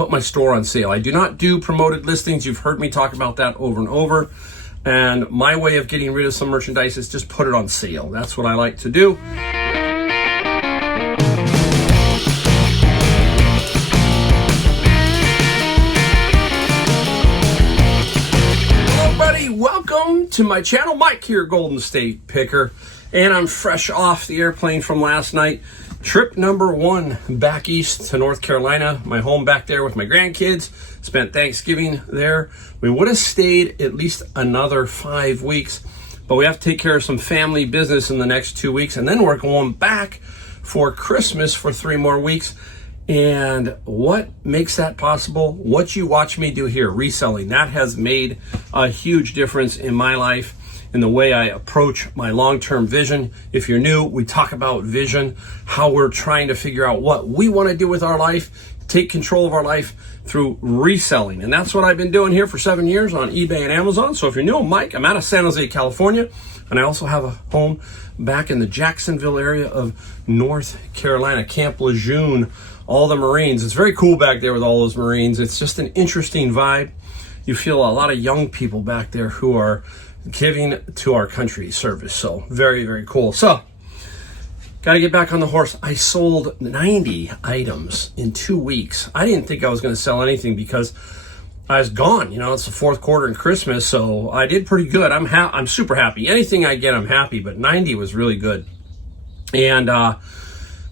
put my store on sale. I do not do promoted listings. You've heard me talk about that over and over. And my way of getting rid of some merchandise is just put it on sale. That's what I like to do. Hello, buddy. Welcome to my channel. Mike here, Golden State Picker. And I'm fresh off the airplane from last night. Trip number 1 back east to North Carolina, my home back there with my grandkids. Spent Thanksgiving there. We would have stayed at least another 5 weeks, but we have to take care of some family business in the next 2 weeks, and then we're going back for Christmas for 3 more weeks. And what makes that possible? What you watch me do here, reselling. That has made a huge difference in my life, in the way I approach my long-term vision. If you're new, we talk about vision, how we're trying to figure out what we want to do with our life, take control of our life through reselling. And that's what I've been doing here for 7 years on eBay and Amazon. So if you're new, I'm Mike. I'm out of San Jose, California, and I also have a home back in the Jacksonville area of North Carolina, Camp Lejeune, all the Marines. It's very cool back there with all those Marines. It's just an interesting vibe. You feel a lot of young people back there who are giving to our country service. So very, very cool. So got to get back on the horse. I sold 90 items in 2 weeks. I didn't think I was going to sell anything because I was gone. You know, it's the fourth quarter and Christmas, so I did pretty good. I'm super happy. Anything I get, I'm happy, but 90 was really good. And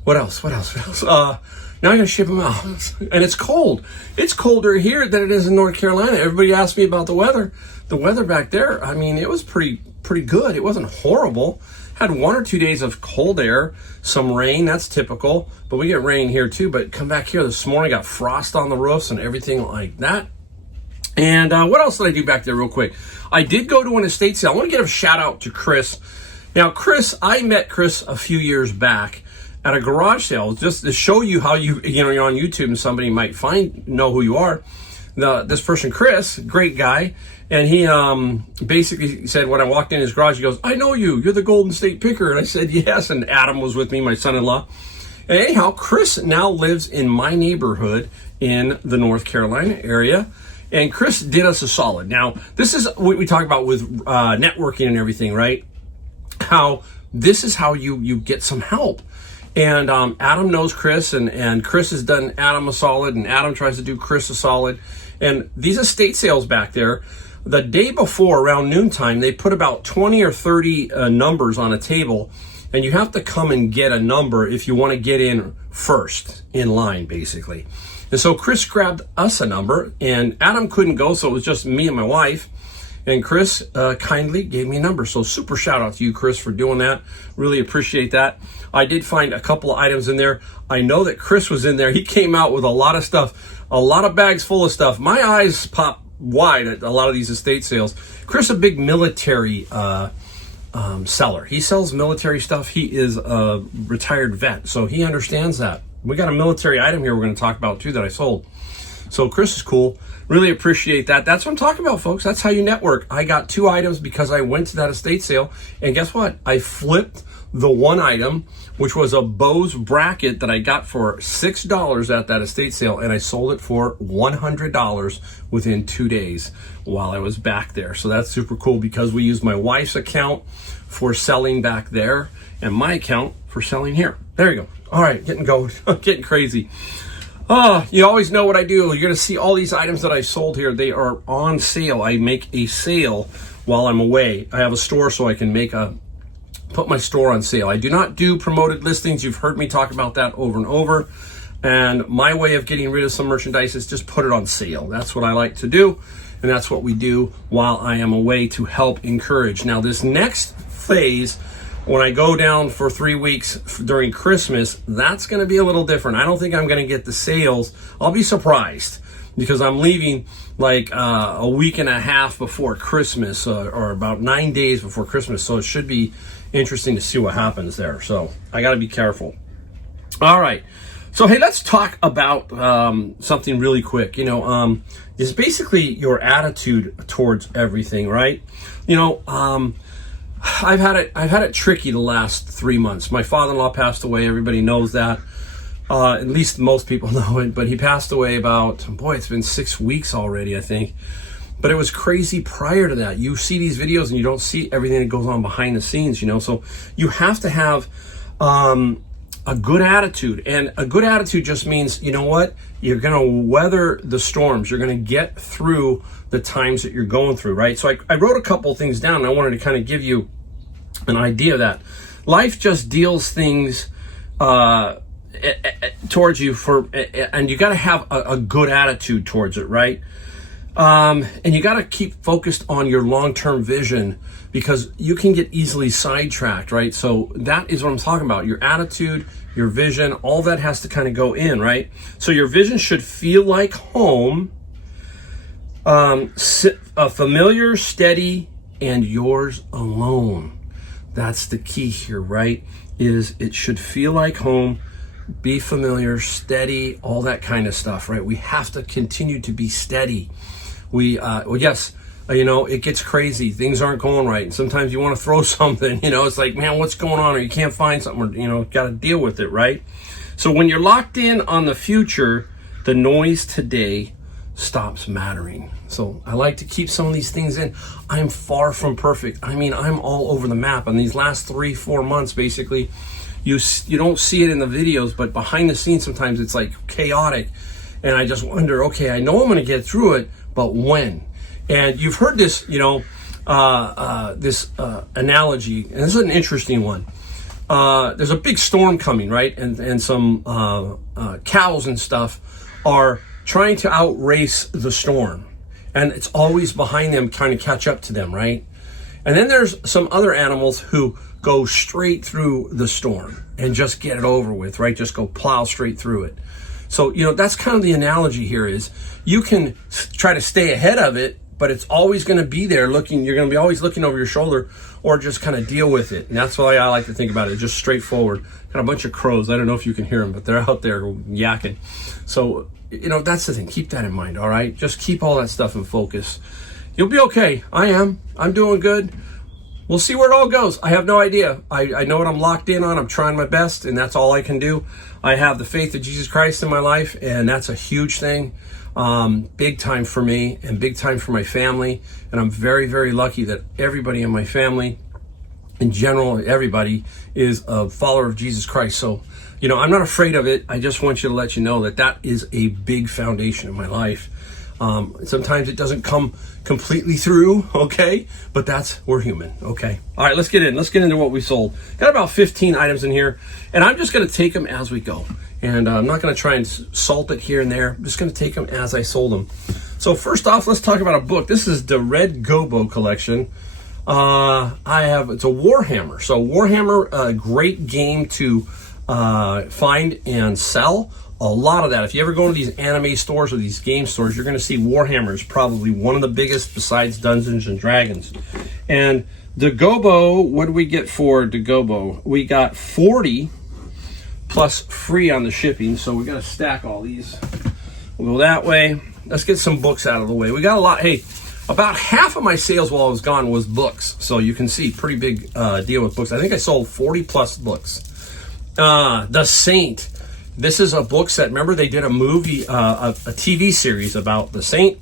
what else? Now I'm going to ship them out. And it's cold. It's colder here than it is in North Carolina. Everybody asked me about the weather. The weather back there, I mean, it was pretty good. It wasn't horrible. Had 1 or 2 days of cold air, some rain. That's typical. But we get rain here too. But come back here this morning, got frost on the roofs and everything like that. And what else did I do back there real quick? I did go to an estate sale. I want to give a shout out to Chris. Now, Chris, I met Chris a few years back at a garage sale, just to show you how you're on YouTube and somebody might know who you are. This person, Chris, great guy, and he basically said when I walked in his garage, he goes, "I know you. You're the Golden State Picker." And I said, "Yes." And Adam was with me, my son-in-law. And anyhow, Chris now lives in my neighborhood in the North Carolina area. And Chris did us a solid. Now, this is what we talk about with networking and everything, right? How this is how you get some help. And Adam knows Chris, and Chris has done Adam a solid, and Adam tries to do Chris a solid. And these estate sales back there, the day before, around noontime, they put about 20 or 30 numbers on a table, and you have to come and get a number if you want to get in first in line, basically. And so Chris grabbed us a number, and Adam couldn't go, so it was just me and my wife. And Chris kindly gave me a number. So super shout out to you, Chris, for doing that. Really appreciate that. I did find a couple of items in there. I know that Chris was in there. He came out with a lot of stuff, a lot of bags full of stuff. My eyes pop wide at a lot of these estate sales. Chris, a big military seller. He sells military stuff. He is a retired vet, so he understands that. We got a military item here we're going to talk about too that I sold. So Chris is cool. Really appreciate that. That's what I'm talking about, folks. That's how you network. I got 2 items because I went to that estate sale. And guess what? I flipped the one item, which was a Bose bracket that I got for $6 at that estate sale. And I sold it for $100 within 2 days while I was back there. So that's super cool because we used my wife's account for selling back there and my account for selling here. There you go. All right, getting going. Getting crazy. You always know what I do. You're going to see all these items that I sold here. They are on sale. I make a sale while I'm away. I have a store so I can put my store on sale. I do not do promoted listings. You've heard me talk about that over and over. And my way of getting rid of some merchandise is just put it on sale. That's what I like to do. And that's what we do while I am away to help encourage. Now, this next phase, when I go down for 3 weeks during Christmas, that's going to be a little different. I don't think I'm going to get the sales. I'll be surprised because I'm leaving like a week and a half before Christmas or about 9 days before Christmas. So it should be interesting to see what happens there. So I got to be careful. All right. So, hey, let's talk about something really quick. It's basically your attitude towards everything, right? I've had it tricky the last 3 months. My father-in-law passed away. Everybody knows that. At least most people know it, but he passed away about, boy, it's been 6 weeks already, I think. But it was crazy prior to that. You see these videos and you don't see everything that goes on behind the scenes, you know? So you have to have a good attitude. And a good attitude just means, you know what? You're going to weather the storms. You're going to get through the times that you're going through, right? So I wrote a couple of things down, and I wanted to kind of give you an idea of that. Life just deals things towards you and you got to have a good attitude towards it, right? And you got to keep focused on your long-term vision, because you can get easily sidetracked, right? So that is what I'm talking about. Your attitude, your vision, all that has to kind of go in, right? So your vision should feel like home, familiar, steady, and yours alone. That's the key here, right? Is it should feel like home, be familiar, steady, all that kind of stuff, right? We have to continue to be steady. Yes, you know, it gets crazy. Things aren't going right. And sometimes you want to throw something, you know, it's like, man, what's going on? Or you can't find something, or, you know, got to deal with it, right? So when you're locked in on the future, the noise today stops mattering. So I like to keep some of these things in. I'm far from perfect. I mean, I'm all over the map. And these last 3-4 months, basically, you don't see it in the videos, but behind the scenes, sometimes it's like chaotic. And I just wonder, okay, I know I'm going to get through it, but when? And you've heard this, you know, this analogy, and this is an interesting one. There's a big storm coming, right? And some cows and stuff are trying to outrace the storm. And it's always behind them trying to catch up to them, right? And then there's some other animals who go straight through the storm and just get it over with, right? Just go plow straight through it. So, you know, that's kind of the analogy here is you can try to stay ahead of it, but it's always going to be there looking. You're going to be always looking over your shoulder, or just kind of deal with it. And that's why I like to think about it, just straightforward. Got a bunch of crows. I don't know if you can hear them, but they're out there yakking. So, you know, that's the thing. Keep that in mind, all right? Just keep all that stuff in focus. You'll be okay. I am. I'm doing good. We'll see where it all goes. I have no idea. I know what I'm locked in on. I'm trying my best, and that's all I can do. I have the faith of Jesus Christ in my life, and that's a huge thing. Big time for me and big time for my family. And I'm very, very lucky that everybody in my family, in general, everybody is a follower of Jesus Christ. So, you know, I'm not afraid of it. I just want you to let you know that that is a big foundation in my life. Sometimes it doesn't come completely through, okay? But we're human, okay? All right, let's get into what we sold. Got about 15 items in here, and I'm just gonna take them as we go. And I'm not gonna try and salt it here and there. I'm just gonna take them as I sold them. So first off, let's talk about a book. This is the Red Gobo collection. It's a Warhammer. So Warhammer, a great game to find and sell. A lot of that. If you ever go to these anime stores or these game stores, you're going to see Warhammer is probably one of the biggest besides Dungeons and Dragons. And Dagobo, what do we get for Dagobo? We got 40 plus free on the shipping. So we got to stack all these. We'll go that way. Let's get some books out of the way. We got a lot. Hey, about half of my sales while I was gone was books. So you can see pretty big deal with books. I think I sold 40 plus books. The Saint. This is a book set. Remember, they did a movie, a TV series about the Saint.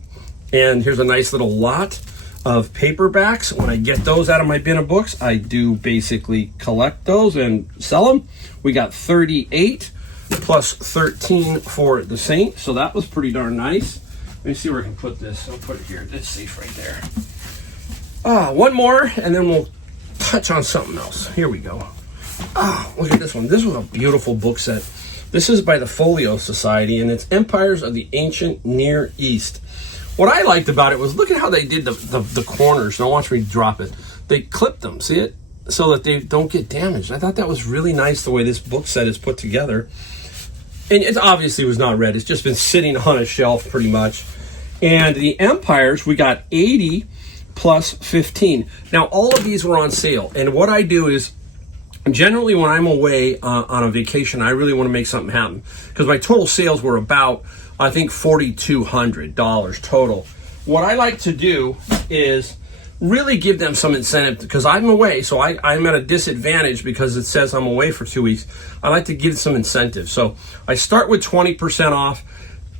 And here's a nice little lot of paperbacks. When I get those out of my bin of books, I do basically collect those and sell them. We got 38 plus 13 for the Saint. So that was pretty darn nice. Let me see where I can put this. I'll put it here. It's safe right there. One more, and then we'll touch on something else. Here we go. Look at this one. This was a beautiful book set. This is by the Folio Society, and it's Empires of the Ancient Near East. What I liked about it was, look at how they did the corners. Now watch me drop it. They clipped them, see it? So that they don't get damaged. I thought that was really nice the way this book set is put together. And it obviously was not read. It's just been sitting on a shelf pretty much. And the Empires, we got 80 plus 15. Now all of these were on sale. And what I do is, generally, when I'm away on a vacation, I really want to make something happen, because my total sales were about, I think, $4,200 total. What I like to do is really give them some incentive, because I'm away, so I'm at a disadvantage because it says I'm away for 2 weeks. I like to give some incentive. So I start with 20% off,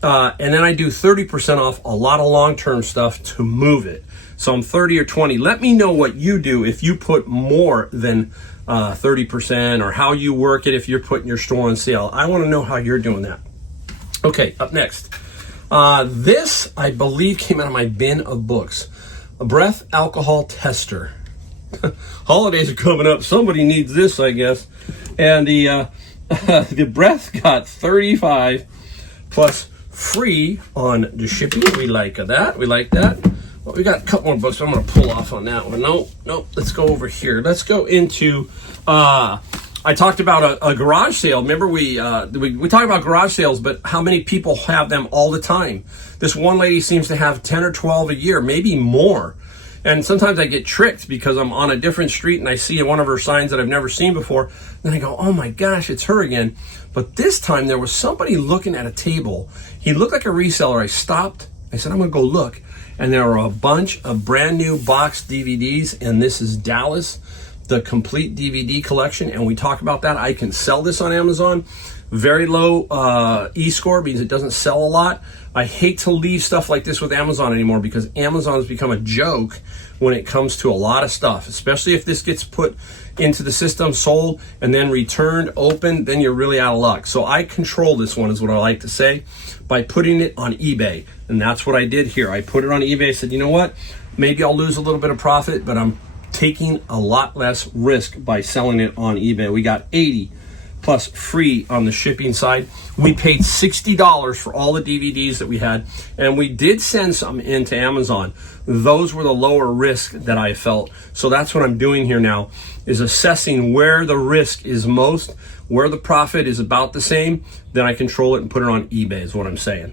and then I do 30% off a lot of long-term stuff to move it. So I'm 30 or 20. Let me know what you do if you put more than 30%, or how you work it if you're putting your store on sale. I want to know how you're doing that. Okay, up next. This, I believe, came out of my bin of books. A breath alcohol tester. Holidays are coming up. Somebody needs this, I guess. And the the breath got 35 plus free on the shipping. We like that. We like that. Well, we got a couple more books. I'm going to pull off on that one. Nope. Let's go over here. Let's go into. I talked about a garage sale. Remember, we talked about garage sales, but how many people have them all the time? This one lady seems to have 10 or 12 a year, maybe more. And sometimes I get tricked because I'm on a different street and I see one of her signs that I've never seen before. Then I go, oh my gosh, it's her again. But this time there was somebody looking at a table. He looked like a reseller. I stopped. I said, I'm going to go look. And there were a bunch of brand new box DVDs. And this is Dallas, the complete DVD collection. And we talk about that. I can sell this on Amazon. Very low e-score means it doesn't sell a lot. I hate to leave stuff like this with Amazon anymore, because Amazon has become a joke when it comes to a lot of stuff, especially if this gets put into the system, sold, and then returned, opened, then you're really out of luck. So I control this one, is what I like to say, by putting it on eBay. And that's what I did here. I put it on eBay. I said, you know what? Maybe I'll lose a little bit of profit, but I'm taking a lot less risk by selling it on eBay. We got 80 plus free on the shipping side. We paid $60 for all the DVDs that we had, and we did send some into Amazon. Those were the lower risk that I felt. So that's what I'm doing here now, is assessing where the risk is most, where the profit is about the same. Then I control it and put it on eBay, is what I'm saying.